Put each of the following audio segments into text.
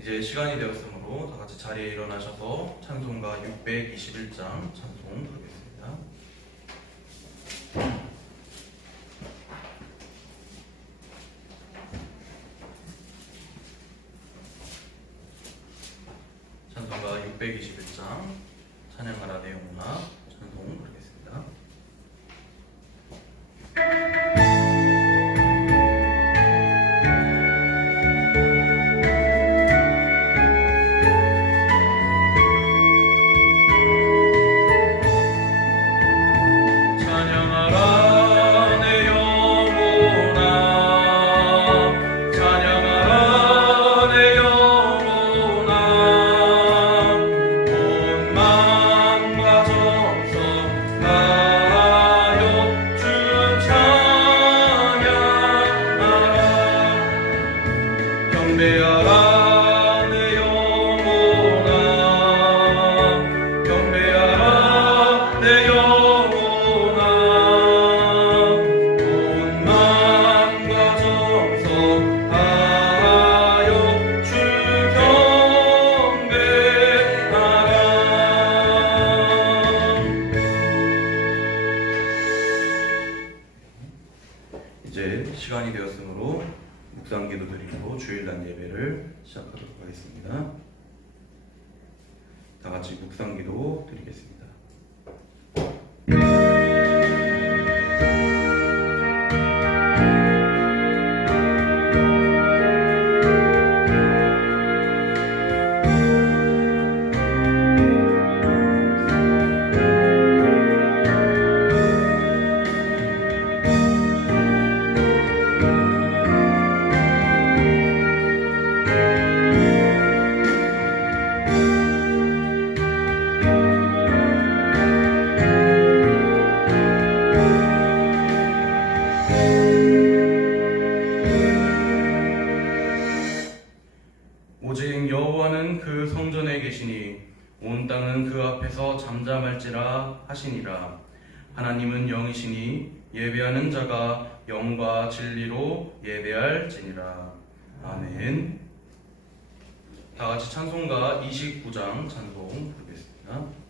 이제 시간이 되었으므로 다 같이 자리에 일어나셔서 찬송가 621장 찬송 부르겠습니다. 찬송가 621장 찬양하라 내 영혼아 찬송 부르겠습니다. 이제 시간이 되었으므로 묵상기도 드리고 주일날 예배를 시작하도록 하겠습니다. 다 같이 묵상기도 드리겠습니다. 오직 여호와는 그 성전에 계시니 온 땅은 그 앞에서 잠잠할지라 하시니라. 하나님은 영이시니 예배하는 자가 영과 진리로 예배할지니라. 아멘. 다 같이 찬송가 29장 찬송 부르겠습니다.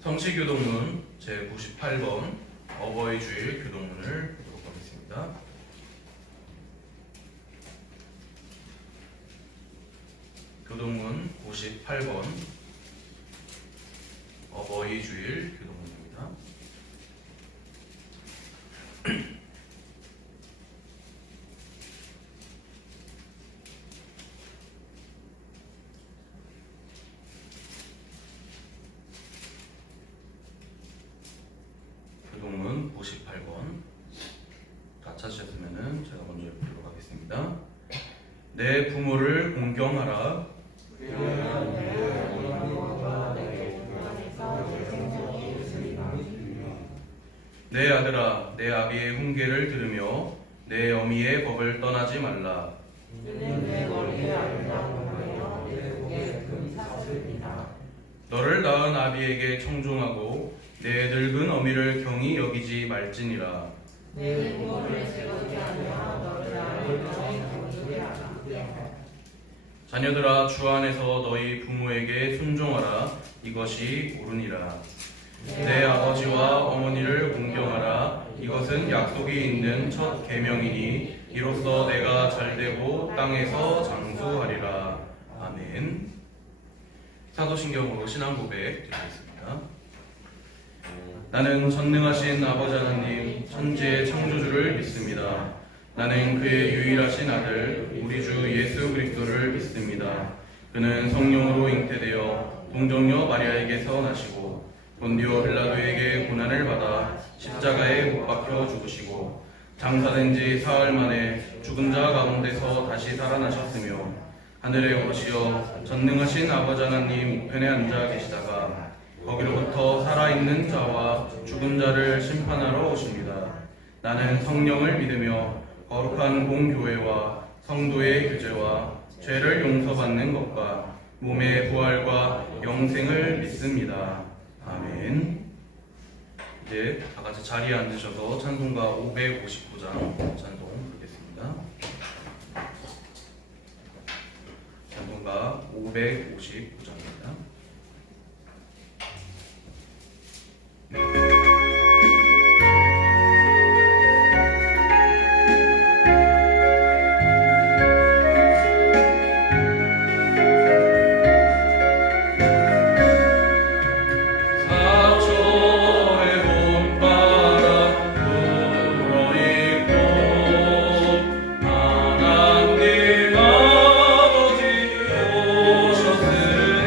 성시교동문 제98번 어버이 주일 교동문을 보도록 하겠습니다. 교동문 98번 어버이 주일 교동문입니다. 교동문 98번 다 찾으셨으면 제가 먼저 읽도록 하겠습니다. 내 부모를 공경하라. 내 아들아, 내 아비의 훈계를 들으며 내 어미의 법을 떠나지 말라. 너를 낳은 아비에게 청종하고 내 늙은 어미를 경히 여기지 말지니라. 내 부모를 즐겁게 하며 너를 낳은 너의 경주게 하라. 자녀들아, 주 안에서 너희 부모에게 순종하라. 이것이 옳으니라. 내 아버지와 어머니를 공경하라. 이것은 약속이 있는 첫 계명이니 이로써 내가 잘되고 땅에서 장수하리라. 아멘. 사도신경으로 신앙 고백 드리겠습니다. 나는 전능하신 아버지 하나님 천지의 창조주를 믿습니다. 나는 그의 유일하신 아들 우리 주 예수 그리스도를 믿습니다. 그는 성령으로 잉태되어 동정녀 마리아에게서 나시고 본디오 빌라도에게 고난을 받아 십자가에 못 박혀 죽으시고 장사된 지 사흘 만에 죽은 자 가운데서 다시 살아나셨으며 하늘에 오르시어 전능하신 아버지 하나님 우편에 앉아 계시다가 거기로부터 살아있는 자와 죽은 자를 심판하러 오십니다. 나는 성령을 믿으며 거룩한 공교회와 성도의 교제와 죄를 용서받는 것과 몸의 부활과 영생을 믿습니다. 아멘. 이제 다 같이 자리에 앉으셔서 찬송가 559장 찬송 부르겠습니다. 찬송가 559장입니다. 하나님 아버지 오셨으니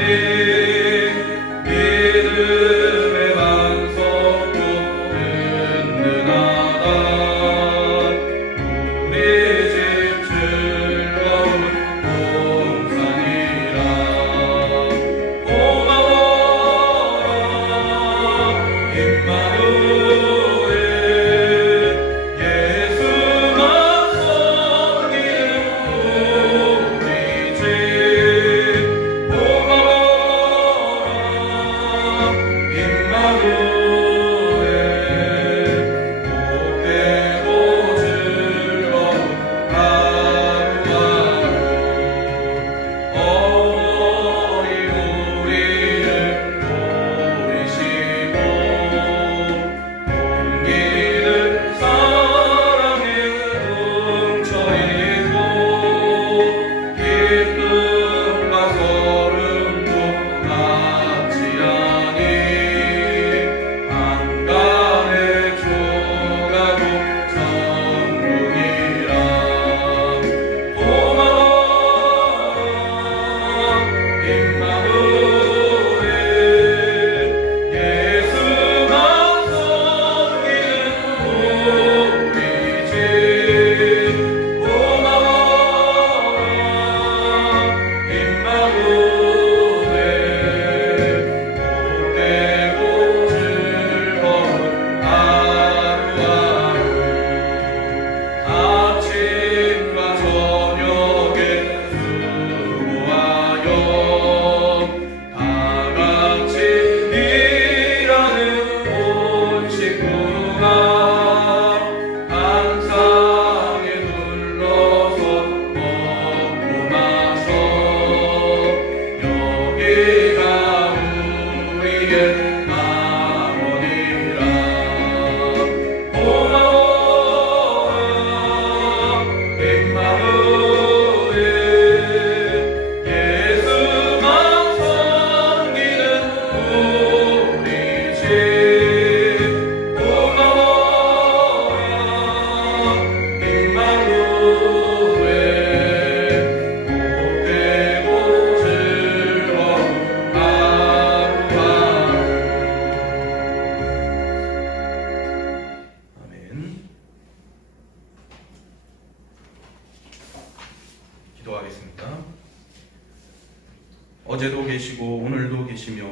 어제도 계시고 오늘도 계시며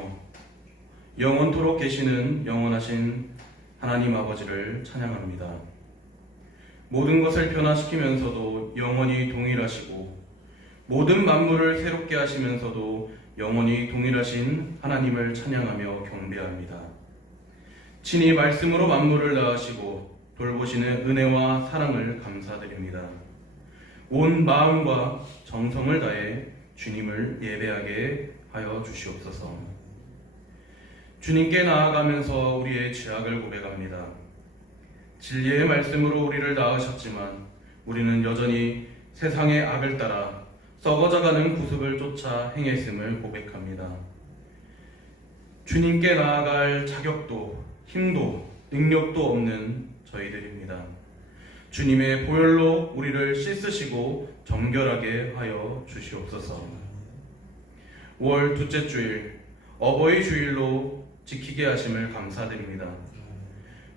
영원토록 계시는 영원하신 하나님 아버지를 찬양합니다. 모든 것을 변화시키면서도 영원히 동일하시고 모든 만물을 새롭게 하시면서도 영원히 동일하신 하나님을 찬양하며 경배합니다. 친히 말씀으로 만물을 낳으시고 돌보시는 은혜와 사랑을 감사드립니다. 온 마음과 정성을 다해 주님을 예배하게 하여 주시옵소서. 주님께 나아가면서 우리의 죄악을 고백합니다. 진리의 말씀으로 우리를 낳으셨지만 우리는 여전히 세상의 악을 따라 썩어져가는 구습을 쫓아 행했음을 고백합니다. 주님께 나아갈 자격도 힘도 능력도 없는 저희들입니다. 주님의 보혈로 우리를 씻으시고 정결하게 하여 주시옵소서. 5월 둘째 주일 어버이 주일로 지키게 하심을 감사드립니다.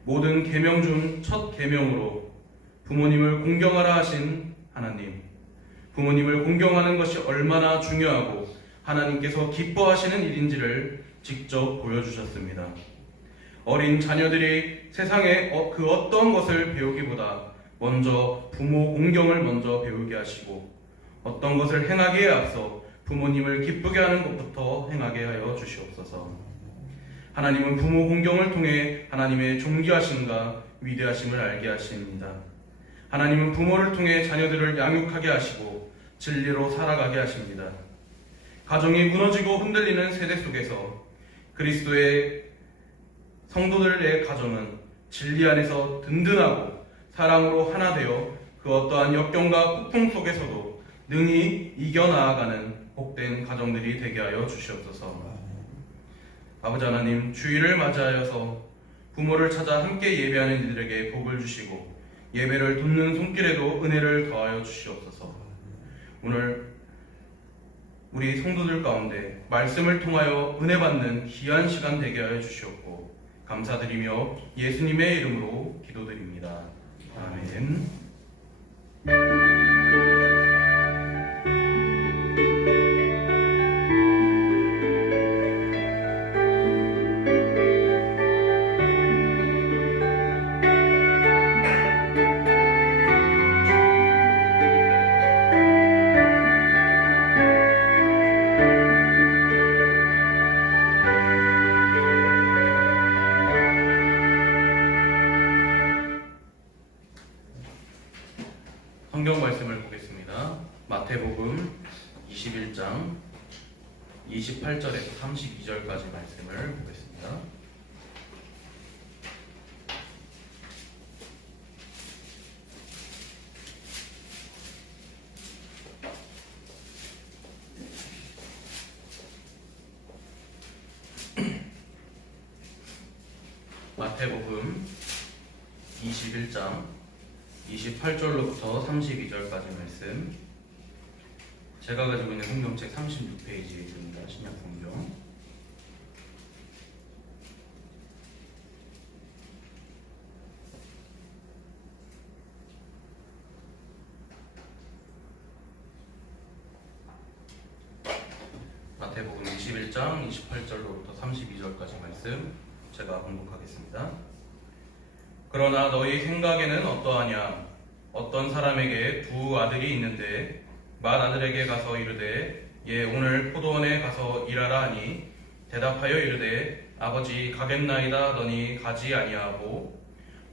모든 계명 중 첫 계명으로 부모님을 공경하라 하신 하나님, 부모님을 공경하는 것이 얼마나 중요하고 하나님께서 기뻐하시는 일인지를 직접 보여주셨습니다. 어린 자녀들이 세상의 그 어떤 것을 배우기보다 먼저 부모 공경을 먼저 배우게 하시고 어떤 것을 행하기에 앞서 부모님을 기쁘게 하는 것부터 행하게 하여 주시옵소서. 하나님은 부모 공경을 통해 하나님의 존귀하심과 위대하심을 알게 하십니다. 하나님은 부모를 통해 자녀들을 양육하게 하시고 진리로 살아가게 하십니다. 가정이 무너지고 흔들리는 세대 속에서 그리스도의 성도들의 가정은 진리 안에서 든든하고 사랑으로 하나 되어 그 어떠한 역경과 폭풍 속에서도 능히 이겨나아가는 복된 가정들이 되게 하여 주시옵소서. 아버지 하나님, 주일을 맞이하여서 부모를 찾아 함께 예배하는 이들에게 복을 주시고 예배를 돕는 손길에도 은혜를 더하여 주시옵소서. 오늘 우리 성도들 가운데 말씀을 통하여 은혜 받는 귀한 시간 되게 하여 주시옵고 감사드리며 예수님의 이름으로 기도드립니다. 아멘. 성경 말씀을 보겠습니다. 마태복음 21장 28절에서 32절까지 말씀을 보겠습니다. 마태복음 21장 28절로부터 32절까지 말씀, 제가 가지고 있는 성경책 36페이지에 있습니다. 신약 성경. 마태복음 21장 28절로부터 32절까지 말씀, 제가 봉독하겠습니다. 그러나 너희 생각에는 어떠하냐? 어떤 사람에게 두 아들이 있는데 맏아들에게 가서 이르되 얘 오늘 포도원에 가서 일하라 하니 대답하여 이르되 아버지 가겠나이다 너니 가지 아니하고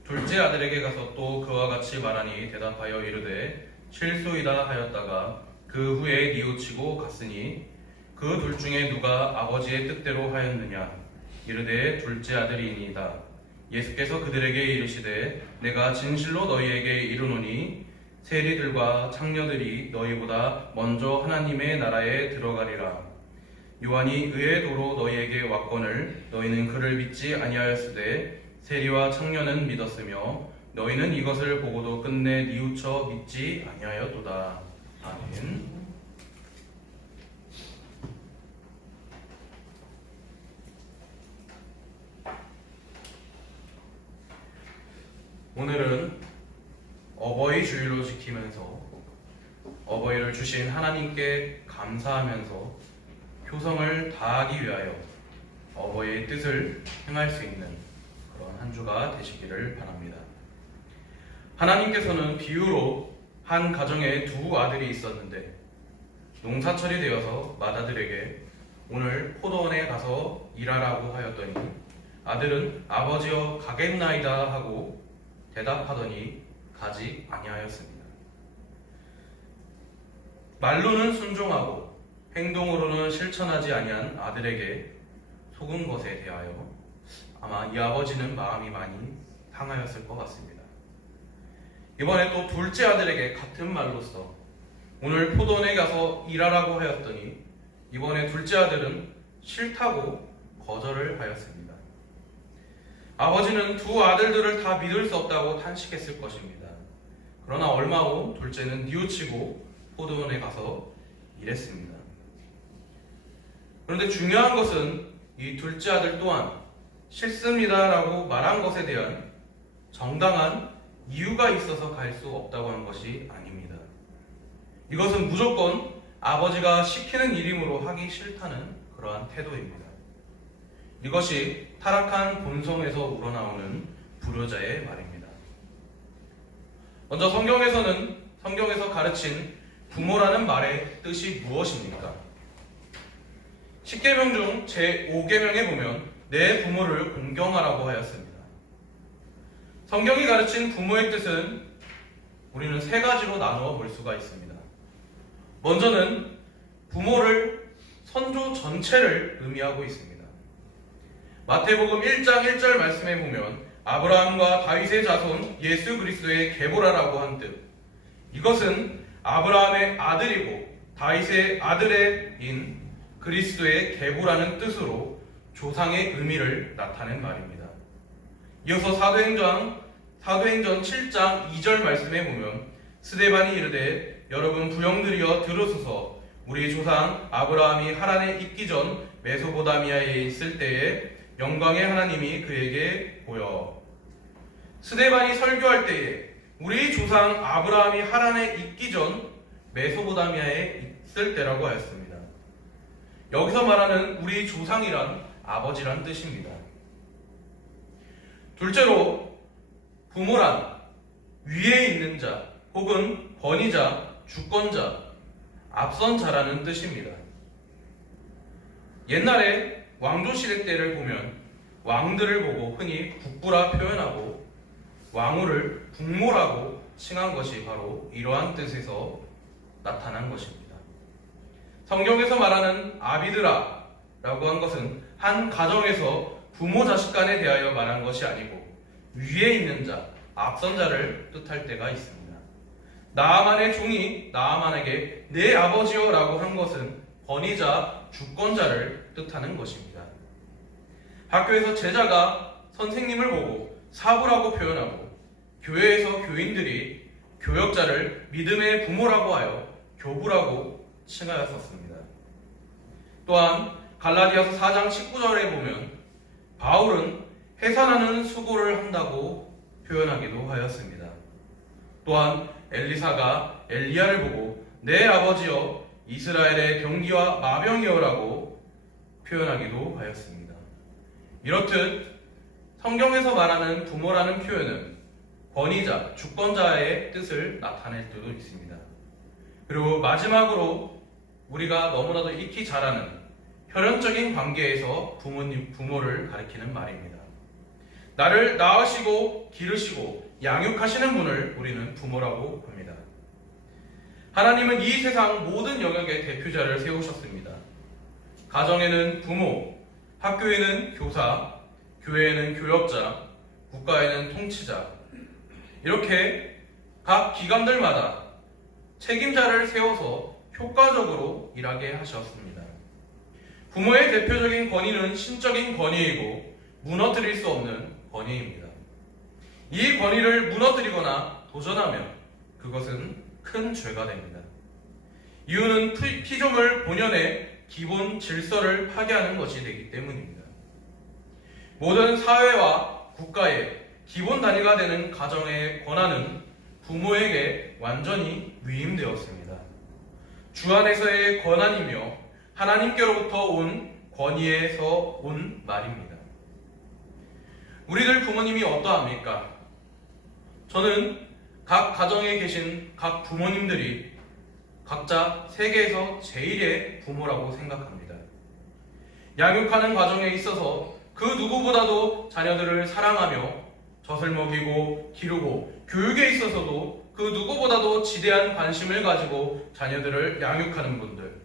둘째 아들에게 가서 또 그와 같이 말하니 대답하여 이르되 실소이다 하였다가 그 후에 뉘우치고 갔으니 그 둘 중에 누가 아버지의 뜻대로 하였느냐? 이르되 둘째 아들이니이다. 예수께서 그들에게 이르시되 내가 진실로 너희에게 이르노니 세리들과 창녀들이 너희보다 먼저 하나님의 나라에 들어가리라. 요한이 의의 도로 너희에게 왔거늘 너희는 그를 믿지 아니하였으되 세리와 창녀는 믿었으며 너희는 이것을 보고도 끝내 뉘우쳐 믿지 아니하였도다. 아멘. 오늘은 어버이 주일로 지키면서 어버이를 주신 하나님께 감사하면서 효성을 다하기 위하여 어버이의 뜻을 행할 수 있는 그런 한 주가 되시기를 바랍니다. 하나님께서는 비유로 한 가정에 두 아들이 있었는데 농사철이 되어서 맏아들에게 오늘 포도원에 가서 일하라고 하였더니 아들은 아버지여 가겠나이다 하고 대답하더니 가지 아니하였습니다. 말로는 순종하고 행동으로는 실천하지 아니한 아들에게 속은 것에 대하여 아마 이 아버지는 마음이 많이 상하였을 것 같습니다. 이번에 또 둘째 아들에게 같은 말로써 오늘 포도원에 가서 일하라고 하였더니 이번에 둘째 아들은 싫다고 거절을 하였습니다. 아버지는 두 아들들을 다 믿을 수 없다고 탄식했을 것입니다. 그러나 얼마 후 둘째는 뉘우치고 포도원에 가서 일했습니다. 그런데 중요한 것은 이 둘째 아들 또한 싫습니다라고 말한 것에 대한 정당한 이유가 있어서 갈 수 없다고 한 것이 아닙니다. 이것은 무조건 아버지가 시키는 일이므로 하기 싫다는 그러한 태도입니다. 이것이 타락한 본성에서 우러나오는 불효자의 말입니다. 먼저 성경에서 가르친 부모라는 말의 뜻이 무엇입니까? 10계명 중 제5계명에 보면 내 부모를 공경하라고 하였습니다. 성경이 가르친 부모의 뜻은 우리는 세 가지로 나누어 볼 수가 있습니다. 먼저는 부모를 선조 전체를 의미하고 있습니다. 마태복음 1장 1절 말씀에 보면 아브라함과 다윗의 자손 예수 그리스도의 계보라라고 한 뜻, 이것은 아브라함의 아들이고 다윗의 아들인 그리스도의 계보라는 뜻으로 조상의 의미를 나타낸 말입니다. 이어서 사도행전 7장 2절 말씀에 보면 스데반이 이르되 여러분 부형들이여 들으소서 우리 조상 아브라함이 하란에 있기 전 메소포다미아에 있을 때에 영광의 하나님이 그에게 보여. 스데반이 설교할 때에 우리 조상 아브라함이 하란에 있기 전 메소포다미아에 있을 때라고 하였습니다. 여기서 말하는 우리 조상이란 아버지란 뜻입니다. 둘째로 부모란 위에 있는 자 혹은 권위자, 주권자, 앞선 자라는 뜻입니다. 옛날에 왕조시대 때를 보면 왕들을 보고 흔히 국부라 표현하고 왕후를 국모라고 칭한 것이 바로 이러한 뜻에서 나타난 것입니다. 성경에서 말하는 아비드라라고 한 것은 한 가정에서 부모 자식 간에 대하여 말한 것이 아니고 위에 있는 자, 앞선 자를 뜻할 때가 있습니다. 나아만의 종이 나아만에게 내 아버지여 라고 한 것은 권위자, 주권자를 뜻하는 것입니다. 학교에서 제자가 선생님을 보고 사부라고 표현하고 교회에서 교인들이 교역자를 믿음의 부모라고 하여 교부라고 칭하였었습니다. 또한 갈라디아서 4장 19절에 보면 바울은 해산하는 수고를 한다고 표현하기도 하였습니다. 또한 엘리사가 엘리야를 보고 내 아버지여 이스라엘의 병기와 마병이여라고 표현하기도 하였습니다. 이렇듯 성경에서 말하는 부모라는 표현은 권위자, 주권자의 뜻을 나타낼 때도 있습니다. 그리고 마지막으로 우리가 너무나도 익히 잘 아는 혈연적인 관계에서 부모를 가리키는 말입니다. 나를 낳으시고 기르시고 양육하시는 분을 우리는 부모라고 봅니다. 하나님은 이 세상 모든 영역의 대표자를 세우셨습니다. 가정에는 부모, 학교에는 교사, 교회에는 교역자, 국가에는 통치자, 이렇게 각 기관들마다 책임자를 세워서 효과적으로 일하게 하셨습니다. 부모의 대표적인 권위는 신적인 권위이고 무너뜨릴 수 없는 권위입니다. 이 권위를 무너뜨리거나 도전하면 그것은 큰 죄가 됩니다. 이유는 피조물 본연의 기본 질서를 파괴하는 것이 되기 때문입니다. 모든 사회와 국가의 기본 단위가 되는 가정의 권한은 부모에게 완전히 위임되었습니다. 주 안에서의 권한이며 하나님께로부터 온 권위에서 온 말입니다. 우리들 부모님이 어떠합니까? 저는 각 가정에 계신 각 부모님들이 각자 세계에서 제일의 부모라고 생각합니다. 양육하는 과정에 있어서 그 누구보다도 자녀들을 사랑하며 젖을 먹이고 기르고 교육에 있어서도 그 누구보다도 지대한 관심을 가지고 자녀들을 양육하는 분들,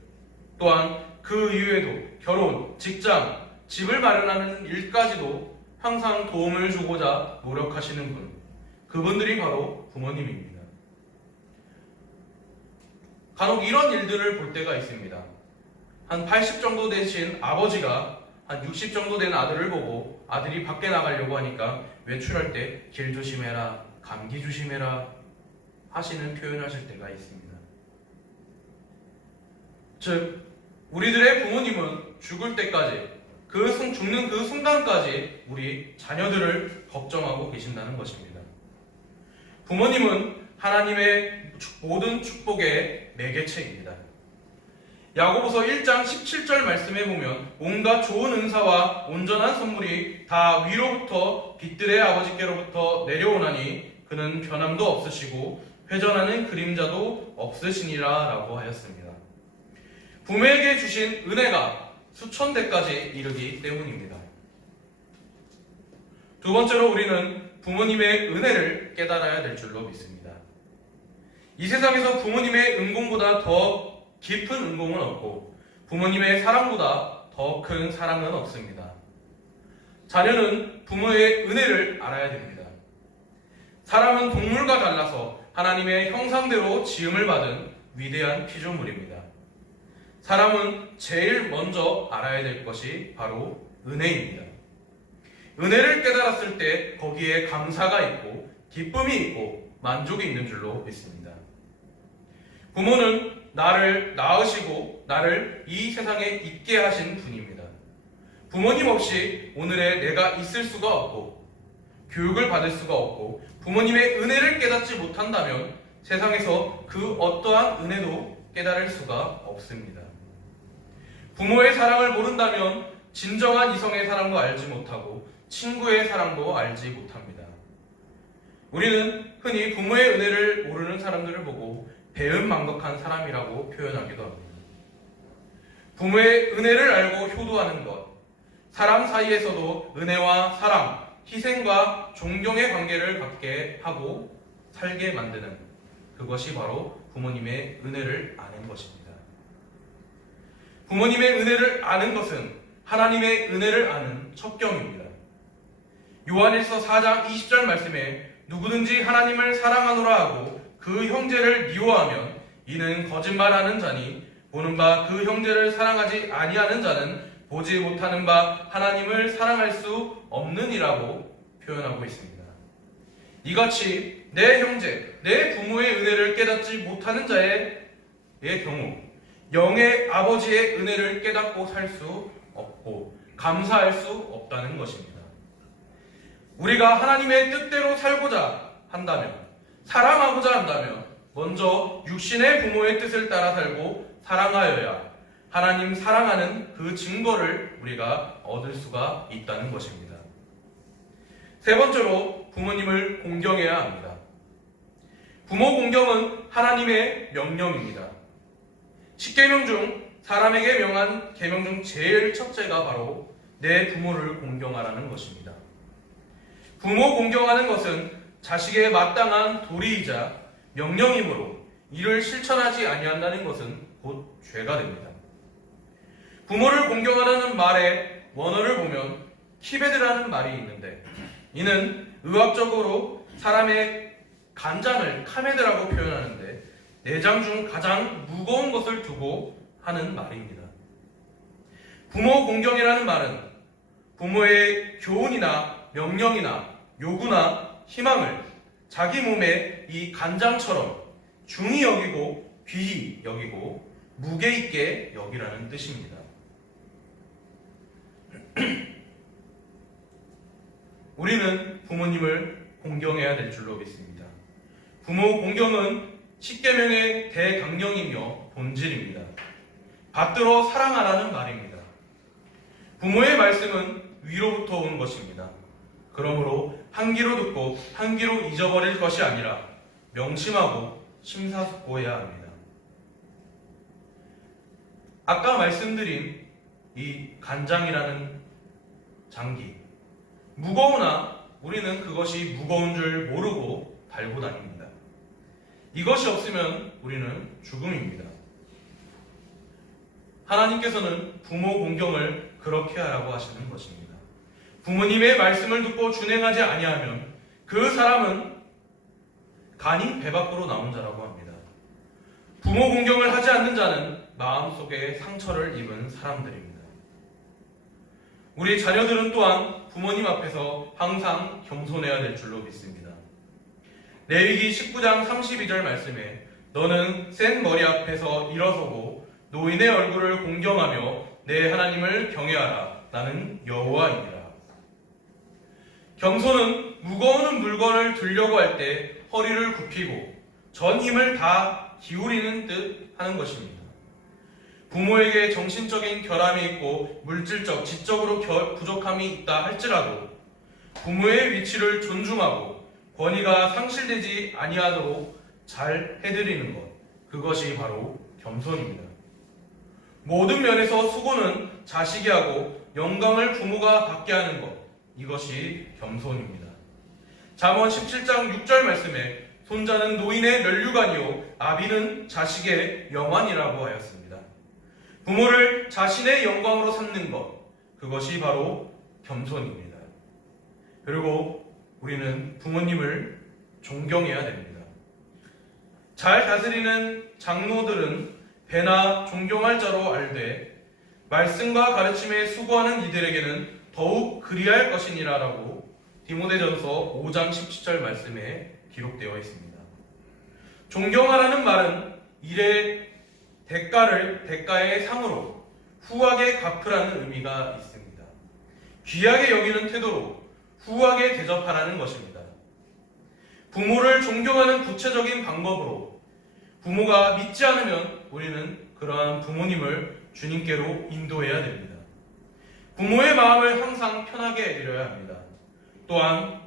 또한 그 이외에도 결혼, 직장, 집을 마련하는 일까지도 항상 도움을 주고자 노력하시는 분, 그분들이 바로 부모님입니다. 간혹 이런 일들을 볼 때가 있습니다. 한 80 정도 되신 아버지가 한 60 정도 된 아들을 보고 아들이 밖에 나가려고 하니까 외출할 때 길 조심해라, 감기 조심해라 하시는 표현하실 때가 있습니다. 즉, 우리들의 부모님은 죽을 때까지 죽는 그 순간까지 우리 자녀들을 걱정하고 계신다는 것입니다. 부모님은 하나님의 모든 축복의 매개체입니다. 야고보서 1장 17절 말씀에 보면 온갖 좋은 은사와 온전한 선물이 다 위로부터 빛들의 아버지께로부터 내려오나니 그는 변함도 없으시고 회전하는 그림자도 없으시니라 라고 하였습니다. 부모에게 주신 은혜가 수천 대까지 이르기 때문입니다. 두 번째로 우리는 부모님의 은혜를 깨달아야 될 줄로 믿습니다. 이 세상에서 부모님의 은공보다 더 깊은 은공은 없고 부모님의 사랑보다 더 큰 사랑은 없습니다. 자녀는 부모의 은혜를 알아야 됩니다. 사람은 동물과 달라서 하나님의 형상대로 지음을 받은 위대한 피조물입니다. 사람은 제일 먼저 알아야 될 것이 바로 은혜입니다. 은혜를 깨달았을 때 거기에 감사가 있고 기쁨이 있고 만족이 있는 줄로 믿습니다. 부모는 나를 낳으시고 나를 이 세상에 있게 하신 분입니다. 부모님 없이 오늘의 내가 있을 수가 없고 교육을 받을 수가 없고 부모님의 은혜를 깨닫지 못한다면 세상에서 그 어떠한 은혜도 깨달을 수가 없습니다. 부모의 사랑을 모른다면 진정한 이성의 사랑도 알지 못하고 친구의 사랑도 알지 못합니다. 우리는 흔히 부모의 은혜를 모르는 사람들을 보고 배은망덕한 사람이라고 표현하기도 합니다. 부모의 은혜를 알고 효도하는 것, 사람 사이에서도 은혜와 사랑, 희생과 존경의 관계를 갖게 하고 살게 만드는 그것이 바로 부모님의 은혜를 아는 것입니다. 부모님의 은혜를 아는 것은 하나님의 은혜를 아는 첩경입니다. 요한일서 4장 20절 말씀에 누구든지 하나님을 사랑하노라 하고 그 형제를 미워하면 이는 거짓말하는 자니 보는 바 그 형제를 사랑하지 아니하는 자는 보지 못하는 바 하나님을 사랑할 수 없느니라고 표현하고 있습니다. 이같이 내 형제, 내 부모의 은혜를 깨닫지 못하는 자의 경우 영의 아버지의 은혜를 깨닫고 살 수 없고 감사할 수 없다는 것입니다. 우리가 하나님의 뜻대로 살고자 한다면, 사랑하고자 한다면 먼저 육신의 부모의 뜻을 따라 살고 사랑하여야 하나님 사랑하는 그 증거를 우리가 얻을 수가 있다는 것입니다. 세 번째로 부모님을 공경해야 합니다. 부모 공경은 하나님의 명령입니다. 10계명 중 사람에게 명한 계명 중 제일 첫째가 바로 내 부모를 공경하라는 것입니다. 부모 공경하는 것은 자식의 마땅한 도리이자 명령이므로 이를 실천하지 아니한다는 것은 곧 죄가 됩니다. 부모를 공경하라는 말의 원어를 보면 키베드라는 말이 있는데 이는 의학적으로 사람의 간장을 카메드라고 표현하는데 내장 중 가장 무거운 것을 두고 하는 말입니다. 부모 공경이라는 말은 부모의 교훈이나 명령이나 요구나 희망을 자기 몸의 이 간장처럼 중히 여기고 귀히 여기고 무게 있게 여기라는 뜻입니다. 우리는 부모님을 공경해야 될 줄로 믿습니다. 부모 공경은 10계명의 대강령이며 본질입니다. 받들어 사랑하라는 말입니다. 부모의 말씀은 위로부터 온 것입니다. 그러므로 한 귀로 듣고 한 귀로 잊어버릴 것이 아니라 명심하고 심사숙고해야 합니다. 아까 말씀드린 이 간장이라는 장기, 무거우나 우리는 그것이 무거운 줄 모르고 달고 다닙니다. 이것이 없으면 우리는 죽음입니다. 하나님께서는 부모 공경을 그렇게 하라고 하시는 것입니다. 부모님의 말씀을 듣고 준행하지 아니하면 그 사람은 간이 배 밖으로 나온 자라고 합니다. 부모 공경을 하지 않는 자는 마음속에 상처를 입은 사람들입니다. 우리 자녀들은 또한 부모님 앞에서 항상 겸손해야 될 줄로 믿습니다. 레위기 19장 32절 말씀에 너는 센 머리 앞에서 일어서고 노인의 얼굴을 공경하며 내 하나님을 경외하라. 나는 여호와이니라. 겸손은 무거운 물건을 들려고 할 때 허리를 굽히고 전 힘을 다 기울이는 듯 하는 것입니다. 부모에게 정신적인 결함이 있고 물질적, 지적으로 부족함이 있다 할지라도 부모의 위치를 존중하고 권위가 상실되지 아니하도록 잘 해드리는 것, 그것이 바로 겸손입니다. 모든 면에서 수고는 자식이 하고 영광을 부모가 받게 하는 것, 이것이 겸손입니다. 잠언 17장 6절 말씀에 손자는 노인의 면류관이요 아비는 자식의 영환이라고 하였습니다. 부모를 자신의 영광으로 삼는 것, 그것이 바로 겸손입니다. 그리고 우리는 부모님을 존경해야 됩니다. 잘 다스리는 장로들은 배나 존경할 자로 알되 말씀과 가르침에 수고하는 이들에게는 더욱 그리할 것이니라 라고 디모데전서 5장 17절 말씀에 기록되어 있습니다. 존경하라는 말은 일의 대가의 상으로 후하게 갚으라는 의미가 있습니다. 귀하게 여기는 태도로 후하게 대접하라는 것입니다. 부모를 존경하는 구체적인 방법으로 부모가 믿지 않으면 우리는 그러한 부모님을 주님께로 인도해야 됩니다. 부모의 마음을 항상 편하게 해드려야 합니다. 또한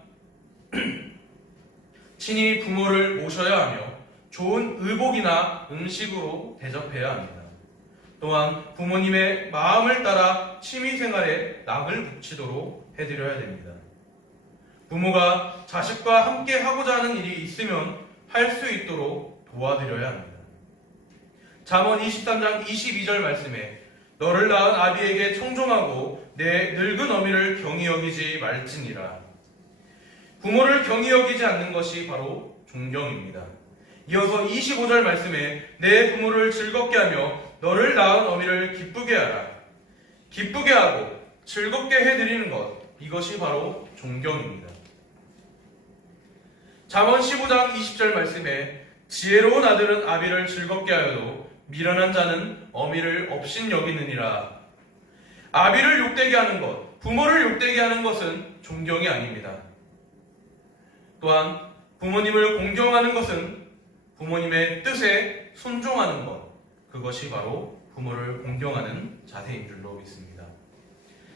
친히 부모를 모셔야 하며 좋은 의복이나 음식으로 대접해야 합니다. 또한 부모님의 마음을 따라 취미생활에 낙을 붙이도록 해드려야 됩니다. 부모가 자식과 함께 하고자 하는 일이 있으면 할 수 있도록 도와드려야 합니다. 잠언 23장 22절 말씀에 너를 낳은 아비에게 청종하고 내 늙은 어미를 경히 여기지 말지니라. 부모를 경히 여기지 않는 것이 바로 존경입니다. 이어서 25절 말씀에 내 부모를 즐겁게 하며 너를 낳은 어미를 기쁘게 하라. 기쁘게 하고 즐겁게 해드리는 것, 이것이 바로 존경입니다. 잠언 15장 20절 말씀에 지혜로운 아들은 아비를 즐겁게 하여도 미련한 자는 어미를 업신 여기느니라. 아비를 욕되게 하는 것, 부모를 욕되게 하는 것은 존경이 아닙니다. 또한 부모님을 공경하는 것은 부모님의 뜻에 순종하는 것, 그것이 바로 부모를 공경하는 자세인 줄로 믿습니다.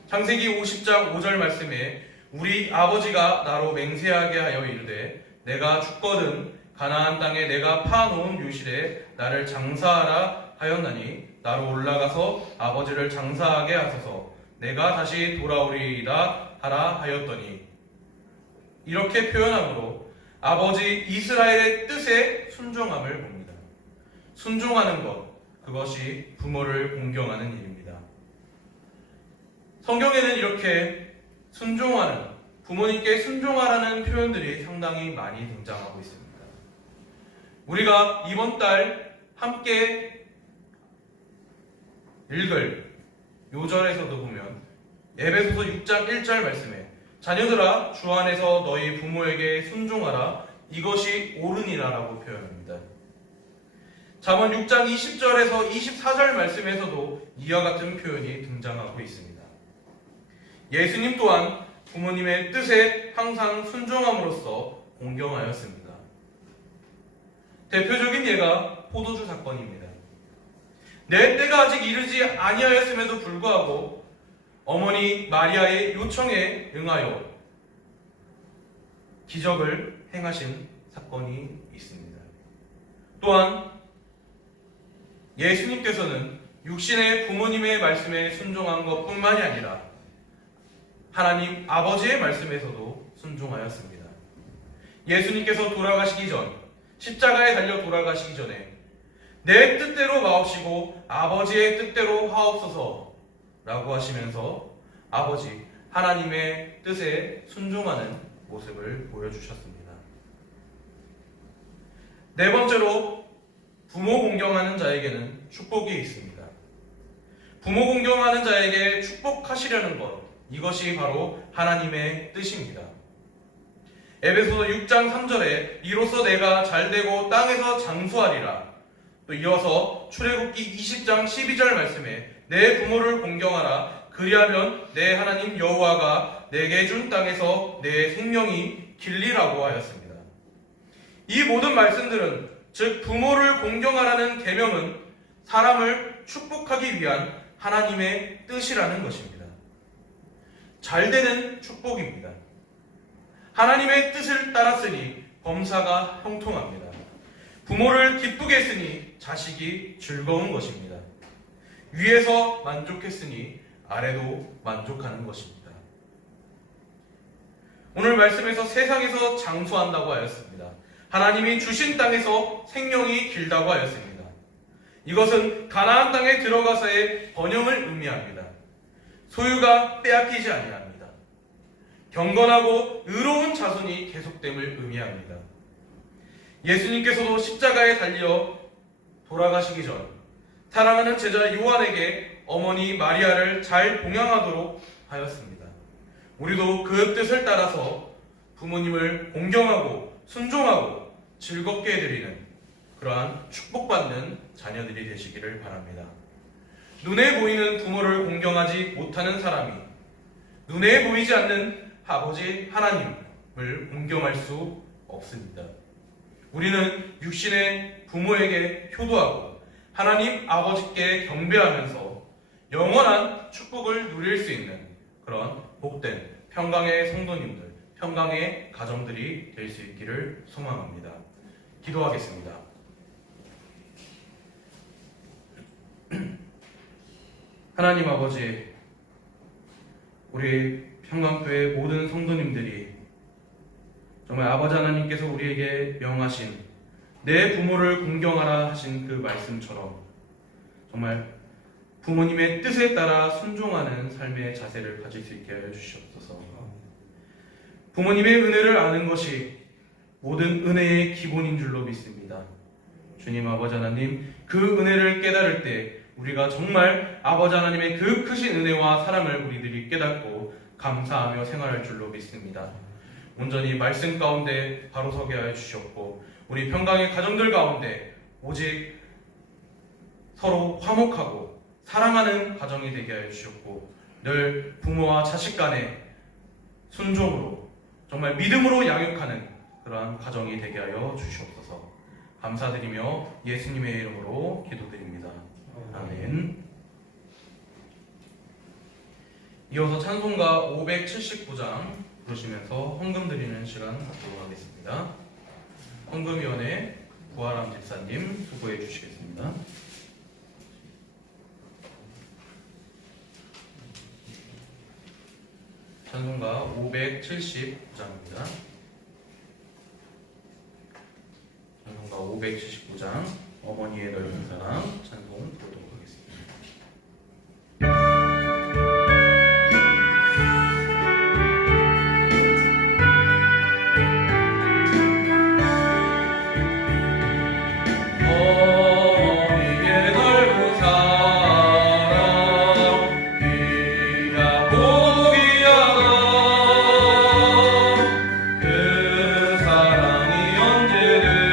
창세기 50장 5절 말씀에 우리 아버지가 나로 맹세하게 하여 이르되 내가 죽거든 가나안 땅에 내가 파놓은 묘실에 나를 장사하라 하였나니 나로 올라가서 아버지를 장사하게 하소서. 내가 다시 돌아오리이다 하라 하였더니, 이렇게 표현함으로 아버지 이스라엘의 뜻에 순종함을 봅니다. 순종하는 것, 그것이 부모를 공경하는 일입니다. 성경에는 이렇게 순종하는, 부모님께 순종하라는 표현들이 상당히 많이 등장하고 있습니다. 우리가 이번 달 함께 읽을 요절에서도 보면 에베소서 6장 1절 말씀에 자녀들아 주 안에서 너희 부모에게 순종하라 이것이 옳으니라 라고 표현합니다. 잠언 6장 20절에서 24절 말씀에서도 이와 같은 표현이 등장하고 있습니다. 예수님 또한 부모님의 뜻에 항상 순종함으로써 공경하였습니다. 대표적인 예가 포도주 사건입니다. 내 때가 아직 이르지 아니하였음에도 불구하고 어머니 마리아의 요청에 응하여 기적을 행하신 사건이 있습니다. 또한 예수님께서는 육신의 부모님의 말씀에 순종한 것뿐만이 아니라 하나님 아버지의 말씀에서도 순종하였습니다. 예수님께서 돌아가시기 전, 십자가에 달려 돌아가시기 전에 내 뜻대로 마옵시고 아버지의 뜻대로 하옵소서 라고 하시면서 아버지 하나님의 뜻에 순종하는 모습을 보여주셨습니다. 네 번째로 부모 공경하는 자에게는 축복이 있습니다. 부모 공경하는 자에게 축복하시려는 것, 이것이 바로 하나님의 뜻입니다. 에베소서 6장 3절에 이로써 내가 잘되고 땅에서 장수하리라. 또 이어서 출애굽기 20장 12절 말씀에 내 부모를 공경하라. 그리하면 내 하나님 여호와가 내게 준 땅에서 내 생명이 길리라고 하였습니다. 이 모든 말씀들은 즉 부모를 공경하라는 계명은 사람을 축복하기 위한 하나님의 뜻이라는 것입니다. 잘되는 축복입니다. 하나님의 뜻을 따랐으니 범사가 형통합니다. 부모를 기쁘게 했으니 자식이 즐거운 것입니다. 위에서 만족했으니 아래도 만족하는 것입니다. 오늘 말씀에서 세상에서 장수한다고 하였습니다. 하나님이 주신 땅에서 생명이 길다고 하였습니다. 이것은 가나안 땅에 들어가서의 번영을 의미합니다. 소유가 빼앗기지 아니합니다. 경건하고 의로운 자손이 계속됨을 의미합니다. 예수님께서도 십자가에 달려 돌아가시기 전 사랑하는 제자 요한에게 어머니 마리아를 잘 봉양하도록 하였습니다. 우리도 그 뜻을 따라서 부모님을 공경하고 순종하고 즐겁게 해드리는 그러한 축복받는 자녀들이 되시기를 바랍니다. 눈에 보이는 부모를 공경하지 못하는 사람이 눈에 보이지 않는 아버지 하나님을 공경할 수 없습니다. 우리는 육신의 부모에게 효도하고 하나님 아버지께 경배하면서 영원한 축복을 누릴 수 있는 그런 복된 평강의 성도님들, 평강의 가정들이 될 수 있기를 소망합니다. 기도하겠습니다. 하나님 아버지, 우리 평강교회 모든 성도님들이 정말 아버지 하나님께서 우리에게 명하신 내 부모를 공경하라 하신 그 말씀처럼 정말 부모님의 뜻에 따라 순종하는 삶의 자세를 가질 수 있게 하여 주시옵소서. 부모님의 은혜를 아는 것이 모든 은혜의 기본인 줄로 믿습니다. 주님 아버지 하나님, 그 은혜를 깨달을 때 우리가 정말 아버지 하나님의 그 크신 은혜와 사랑을 우리들이 깨닫고 감사하며 생활할 줄로 믿습니다. 온전히 말씀 가운데 바로 서게 하여 주시옵고 우리 평강의 가정들 가운데 오직 서로 화목하고 사랑하는 가정이 되게 하여 주시옵고 늘 부모와 자식 간의 순종으로 정말 믿음으로 양육하는 그러한 가정이 되게 하여 주시옵소서. 감사드리며 예수님의 이름으로 기도드립니다. 아멘. 이어서 찬송가 579장 부르시면서 헌금 드리는 시간 갖도록 하겠습니다. 헌금위원회 구하람 집사님 수고해 주시겠습니다. 찬송가 579장입니다. 찬송가 579장 어머니의 넓은 사랑 찬송 부르도록 하겠습니다. 그 사랑이 언제든지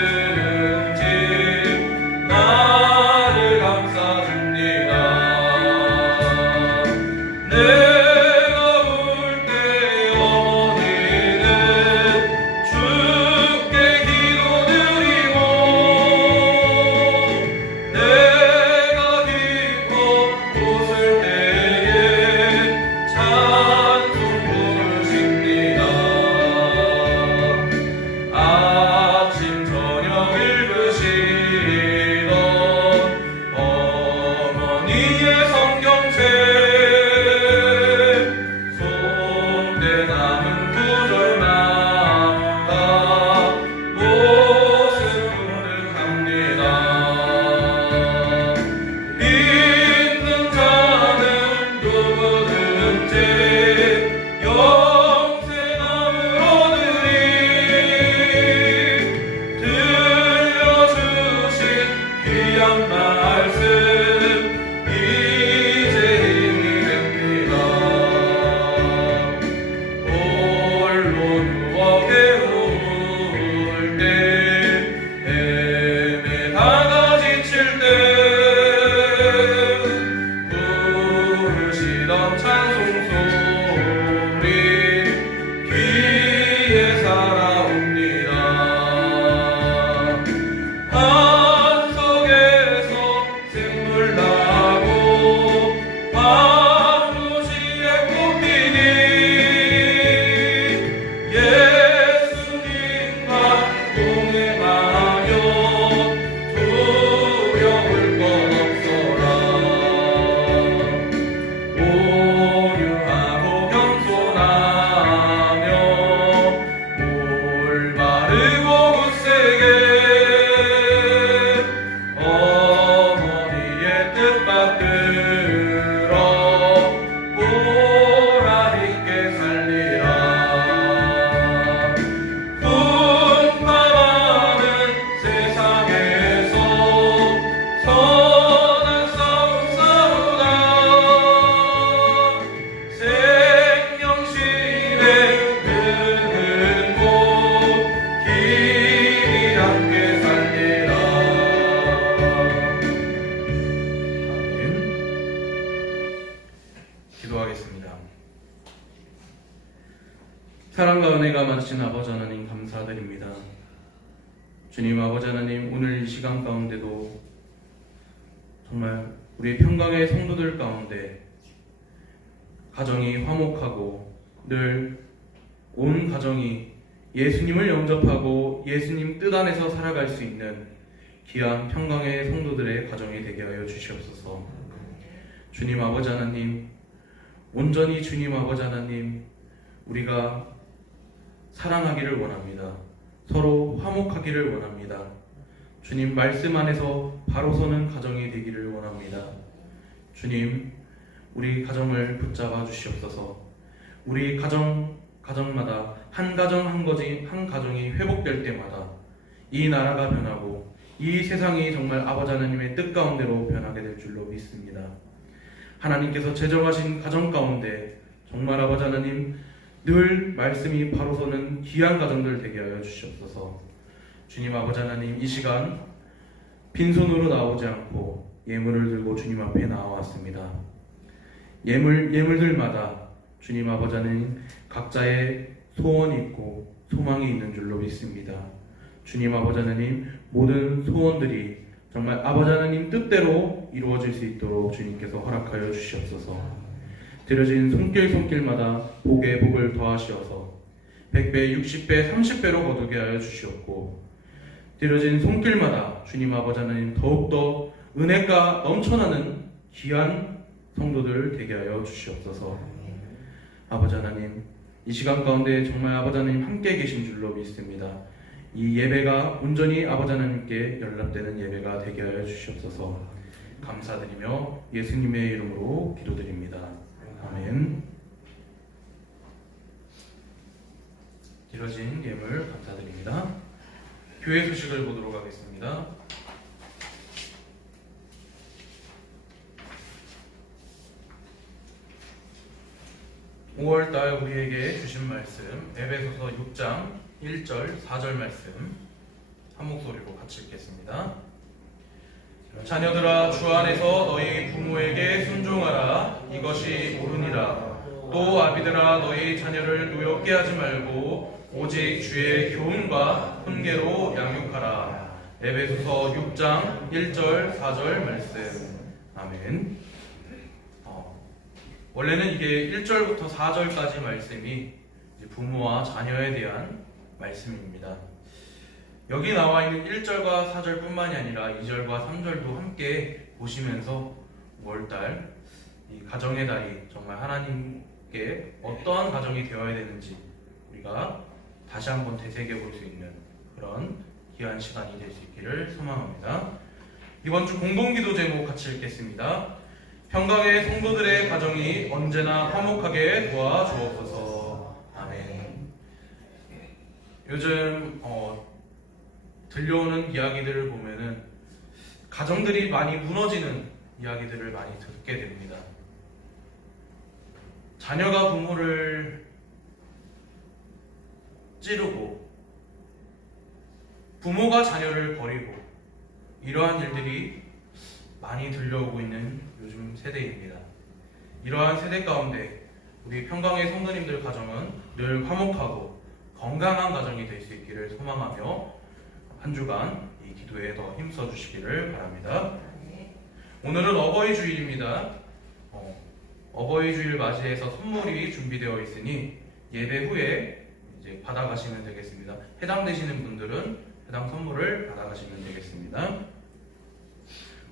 번째 영생함으로들이 들려주신 귀한 말씀 이제 힘이 됩니다. 홀로 누워 깨울 때 헤매다가 지칠 때 부르시던 찬송 소리 귀에 살아옵니다. 반석에서 샘물 나고 밤무지에 꽃피니 예수님과 동행하며 두려울 것 없어라. 온유하고 겸손하며 올바르고 굳세게 어머니의 뜻 받들어 보라니께 살리라. 분파하는 세상에서 선한 싸움 싸우다 생명신의 흐르는 곳 길이 함께 살리라. 아멘. 기도하겠습니다. 사랑과 은혜가 많으신 아버지 하나님 감사드립니다. 주님 아버지 하나님, 오늘 이 시간 가운데도 정말 우리 평강의 성도들 가운데 가정이 화목하고 늘 온 가정이 예수님을 영접하고 예수님 뜻 안에서 살아갈 수 있는 귀한 평강의 성도들의 가정이 되게 하여 주시옵소서. 주님 아버지 하나님, 온전히 주님 아버지 하나님, 우리가 사랑하기를 원합니다. 서로 화목하기를 원합니다. 주님 말씀 안에서 바로 서는 가정이 되기를 원합니다. 주님, 우리 가정을 붙잡아 주시옵소서. 우리 가정마다 한 가정이 회복될 때마다 이 나라가 변하고 이 세상이 정말 아버지 하나님의 뜻 가운데로 변하게 될 줄로 믿습니다. 하나님께서 제정하신 가정 가운데 정말 아버지 하나님 늘 말씀이 바로 서는 귀한 가정들 되게 하여 주시옵소서. 주님 아버지 하나님, 이 시간 빈손으로 나오지 않고 예물을 들고 주님 앞에 나와왔습니다. 예물들마다 주님 아버지 하나님 각자의 소원이 있고 소망이 있는 줄로 믿습니다. 주님 아버지 하나님, 모든 소원들이 정말 아버지 하나님 뜻대로 이루어질 수 있도록 주님께서 허락하여 주시옵소서. 드려진 손길마다 복에 복을 더하시어서 100배, 60배, 30배로 거두게 하여 주시옵고, 드려진 손길마다 주님 아버지 하나님 더욱더 은혜가 넘쳐나는 귀한 성도들 되게 하여 주시옵소서. 아버지 하나님, 이 시간 가운데 정말 아버지 하나님 함께 계신 줄로 믿습니다. 이 예배가 온전히 아버지 하나님께 연락되는 예배가 되게 하여 주시옵소서. 감사드리며 예수님의 이름으로 기도드립니다. 아멘. 드려진 예물 감사드립니다. 교회 소식을 보도록 하겠습니다. 5월달 우리에게 주신 말씀 에베소서 6장 1절 4절 말씀 한 목소리로 같이 읽겠습니다. 자녀들아, 주 안에서 너희 부모에게 순종하라. 이것이 옳으니라. 또 아비들아, 너희 자녀를 노엽게 하지 말고 오직 주의 교훈과 훈계로 양육하라. 에베소서 6장 1절 4절 말씀. 아멘. 원래는 이게 1절부터 4절까지 말씀이 부모와 자녀에 대한 말씀입니다. 여기 나와 있는 1절과 4절 뿐만이 아니라 2절과 3절도 함께 보시면서 5월달 이 가정의 달이 정말 하나님께 어떠한 가정이 되어야 되는지 우리가 다시 한번 되새겨 볼 수 있는 그런 귀한 시간이 될 수 있기를 소망합니다. 이번 주 공동기도 제목 같이 읽겠습니다. 평강의 성도들의 가정이 언제나 화목하게 도와주옵소서. 아멘. 요즘 들려오는 이야기들을 보면은 가정들이 많이 무너지는 이야기들을 많이 듣게 됩니다. 자녀가 부모를 찌르고 부모가 자녀를 버리고 이러한 일들이 많이 들려오고 있는 요즘 세대입니다. 이러한 세대 가운데 우리 평강의 성도님들 가정은 늘 화목하고 건강한 가정이 될 수 있기를 소망하며 한 주간 이 기도에 더 힘써 주시기를 바랍니다. 오늘은 어버이 주일입니다. 어버이 주일 맞이해서 선물이 준비되어 있으니 예배 후에 이제 받아가시면 되겠습니다. 해당되시는 분들은 해당 선물을 받아가시면 되겠습니다.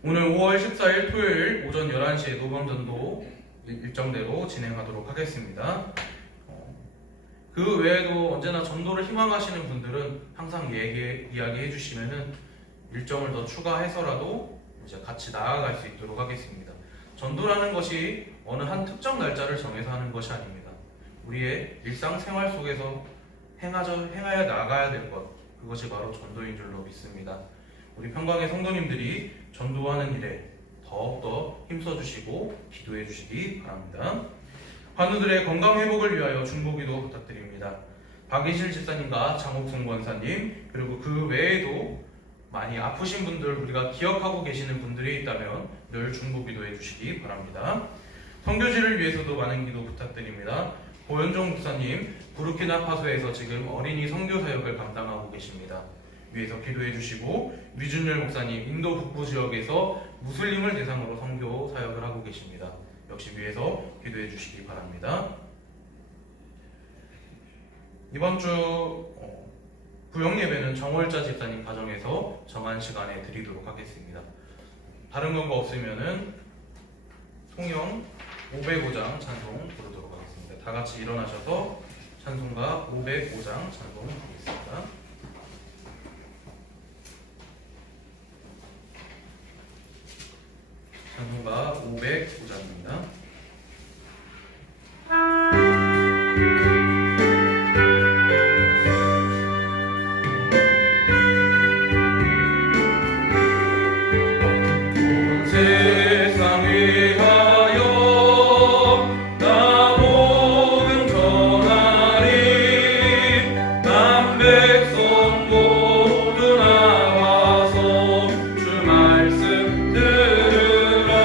오늘 5월 14일 토요일 오전 11시에 노방전도 일정대로 진행하도록 하겠습니다. 그 외에도 언제나 전도를 희망하시는 분들은 항상 이야기해 주시면은 일정을 더 추가해서라도 이제 같이 나아갈 수 있도록 하겠습니다. 전도라는 것이 어느 한 특정 날짜를 정해서 하는 것이 아닙니다. 우리의 일상생활 속에서 행하여 나가야 될 것, 그것이 바로 전도인 줄로 믿습니다. 우리 평강의 성도님들이 전도하는 일에 더욱더 힘써주시고 기도해 주시기 바랍니다. 환우들의 건강 회복을 위하여 중보기도 부탁드립니다. 박이실 집사님과 장옥순 권사님, 그리고 그 외에도 많이 아프신 분들, 우리가 기억하고 계시는 분들이 있다면 늘 중보기도해 주시기 바랍니다. 선교지를 위해서도 많은 기도 부탁드립니다. 고현종 목사님, 부르키나파소에서 지금 어린이 선교 사역을 감당하고 계십니다. 위에서 기도해 주시고, 위준열 목사님, 인도 북부 지역에서 무슬림을 대상으로 선교 사역을 하고 계십니다. 역시 위에서 기도해 주시기 바랍니다. 이번 주 부영 예배는 정월자 집사님 가정에서 정한 시간에 드리도록 하겠습니다. 다른 건가 없으면은 통영 505장 찬송 부르도록 하겠습니다. 다 같이 일어나셔서 찬송가 505장 찬송 부르겠습니다. 찬송가 505장입니다. 주 말씀 들으라.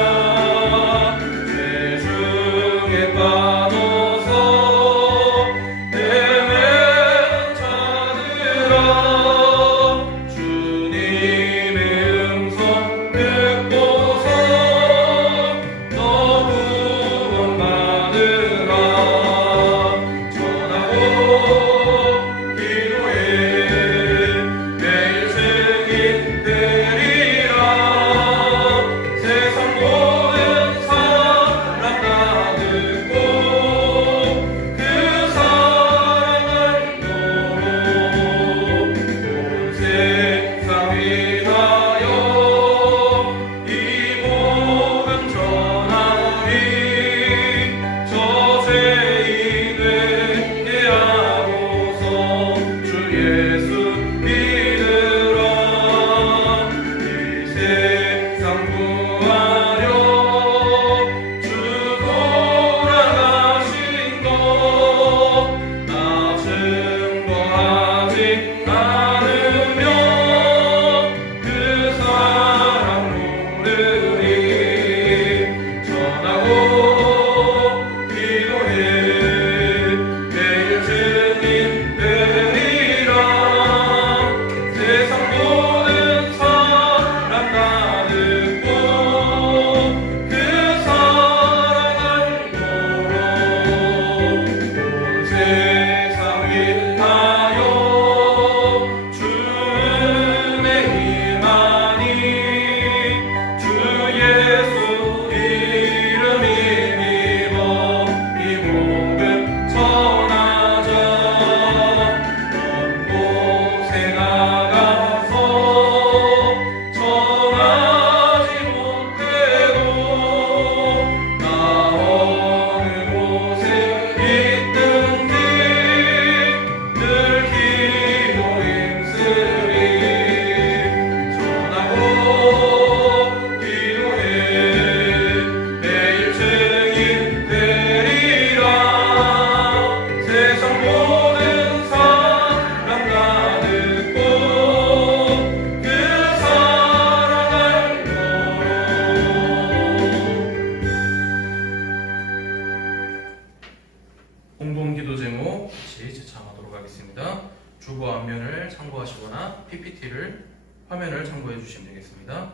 공동 기도 제목 같이 제창하도록 하겠습니다. 주보 앞면을 참고하시거나 PPT를 화면을 참고해 주시면 되겠습니다.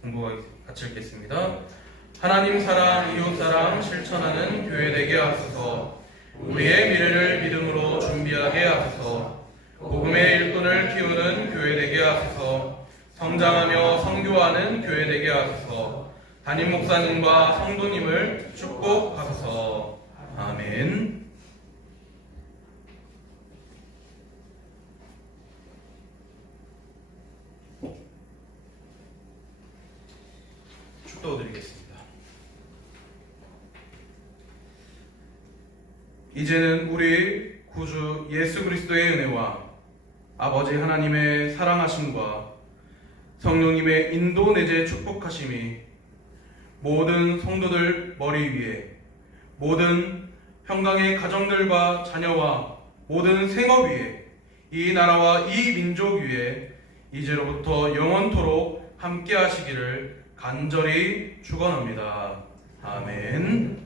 공부 같이 읽겠습니다. 하나님 사랑, 이웃 사랑 실천하는 교회 되게 하소서. 우리의 미래를 믿음으로 준비하게 하소서. 복음의 일꾼을 키우는 교회 되게 하소서. 성장하며 선교하는 교회 되게 하소서. 담임 목사님과 성도님을 축복하소서. 아멘. 축도드리겠습니다. 이제는 우리 구주 예수 그리스도의 은혜와 아버지 하나님의 사랑하심과 성령님의 인도 내재 축복하심이 모든 성도들 머리 위에, 모든 평강의 가정들과 자녀와 모든 생업 위에, 이 나라와 이 민족 위에 이제로부터 영원토록 함께 하시기를 간절히 축원합니다. 아멘.